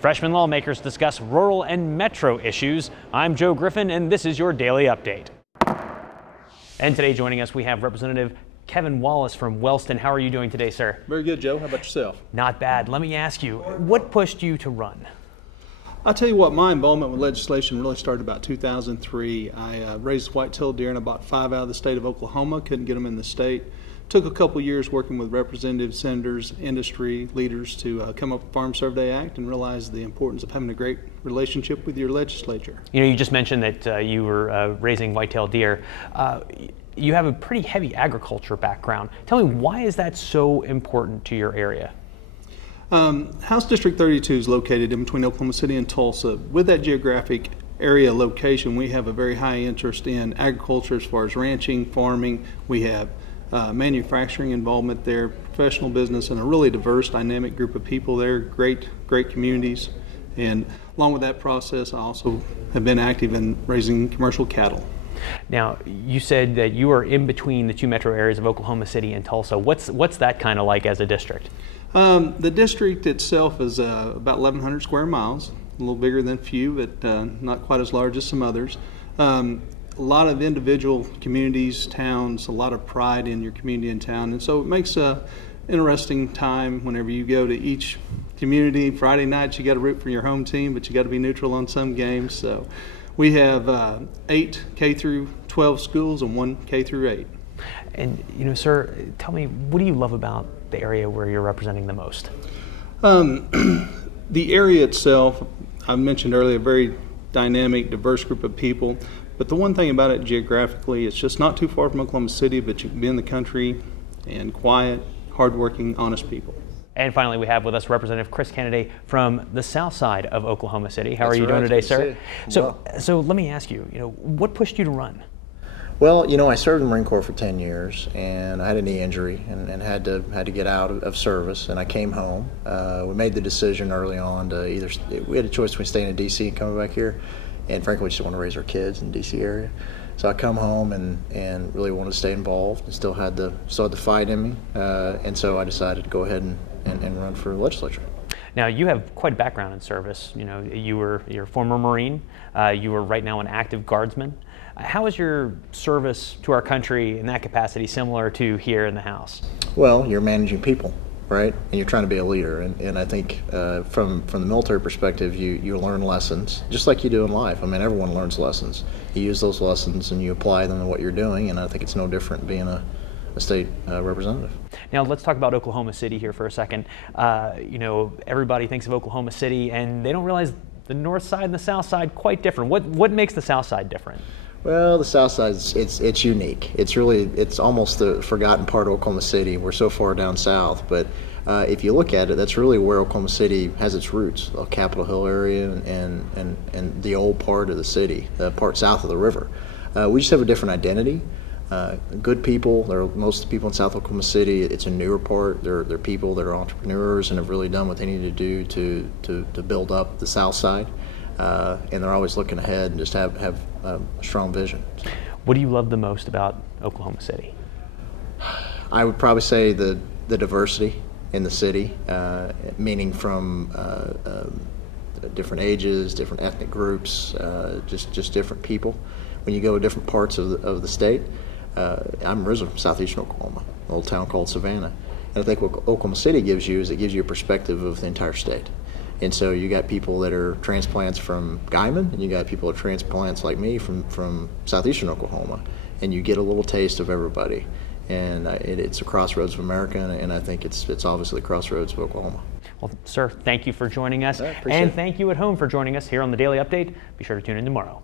Freshman lawmakers discuss rural and metro issues. I'm Joe Griffin, and this is your daily update. And today joining us, we have Representative Kevin Wallace from Wellston. How are you doing today, sir? Very good, Joe. How about yourself? Not bad. Let me ask you, what pushed you to run? I'll tell you what, my involvement with legislation really started about 2003. I raised white-tailed deer in about 5 out of the state of Oklahoma. Couldn't get them in the state. Took a couple years working with representatives, senators, industry leaders to come up with the Farm Survey Act and realize the importance of having a great relationship with your legislature. You know, you just mentioned that you were raising white-tailed deer. You have a pretty heavy agriculture background. Tell me, why is that so important to your area? House District 32 is located in between Oklahoma City and Tulsa. With that geographic area location, we have a very high interest in agriculture as far as ranching, farming. We have manufacturing involvement there, professional business, and a really diverse, dynamic group of people there, great communities. And along with that process, I also have been active in raising commercial cattle. Now, you said that you are in between the two metro areas of Oklahoma City and Tulsa. What's that kind of like as a district? The district itself is about 1,100 square miles, a little bigger than a few, but not quite as large as some others. A lot of individual communities, towns, a lot of pride in your community and town, and so it makes a interesting time whenever you go to each community. Friday nights you got to root for your home team, but you got to be neutral on some games. So we have 8 K through 12 schools and 1 K through 8. And you know, sir, tell me, what do you love about the area where you're representing the most? The area itself, I mentioned earlier, a very dynamic, diverse group of people. But the one thing about it geographically, it's just not too far from Oklahoma City, but you can be in the country and quiet, hardworking, honest people. And finally, we have with us Representative Chris Kennedy from the south side of Oklahoma City. How are you doing today, sir? So let me ask you, what pushed you to run? Well, I served in the Marine Corps for 10 years, and I had a knee injury and had to get out of service, and I came home. We made the decision early on to we had a choice between staying in D.C. and coming back here, and frankly, we just want to raise our kids in the D.C. area. So I come home and really wanted to stay involved and still had the fight in me, and so I decided to go ahead and run for legislature. Now, you have quite a background in service. You're a former Marine. You are right now an active Guardsman. How is your service to our country in that capacity similar to here in the House? Well, you're managing people, right? And you're trying to be a leader. And I think from the military perspective, you learn lessons, just like you do in life. I mean, everyone learns lessons. You use those lessons and you apply them to what you're doing, and I think it's no different being a state representative. Now let's talk about Oklahoma City here for a second. Everybody thinks of Oklahoma City and they don't realize the north side and the south side quite different. What makes the south side different? Well, the south side, it's unique. It's almost the forgotten part of Oklahoma City. We're so far down south, but if you look at it, that's really where Oklahoma City has its roots, the Capitol Hill area and the old part of the city, the part south of the river. We just have a different identity. Good people. Most of the people in South Oklahoma City, it's a newer part. They're people that are entrepreneurs and have really done what they need to do to build up the south side. And they're always looking ahead and just have a strong vision. What do you love the most about Oklahoma City? I would probably say the diversity in the city, meaning from different ages, different ethnic groups, just different people. When you go to different parts of the state, I'm originally from southeastern Oklahoma, a little town called Savannah. And I think what Oklahoma City gives you is it gives you a perspective of the entire state. And so you got people that are transplants from Guyman, and you got people that are transplants like me from southeastern Oklahoma, and you get a little taste of everybody. And it's a crossroads of America, and I think it's obviously the crossroads of Oklahoma. Well, sir, thank you for joining us, and thank you at home for joining us here on the Daily Update. Be sure to tune in tomorrow.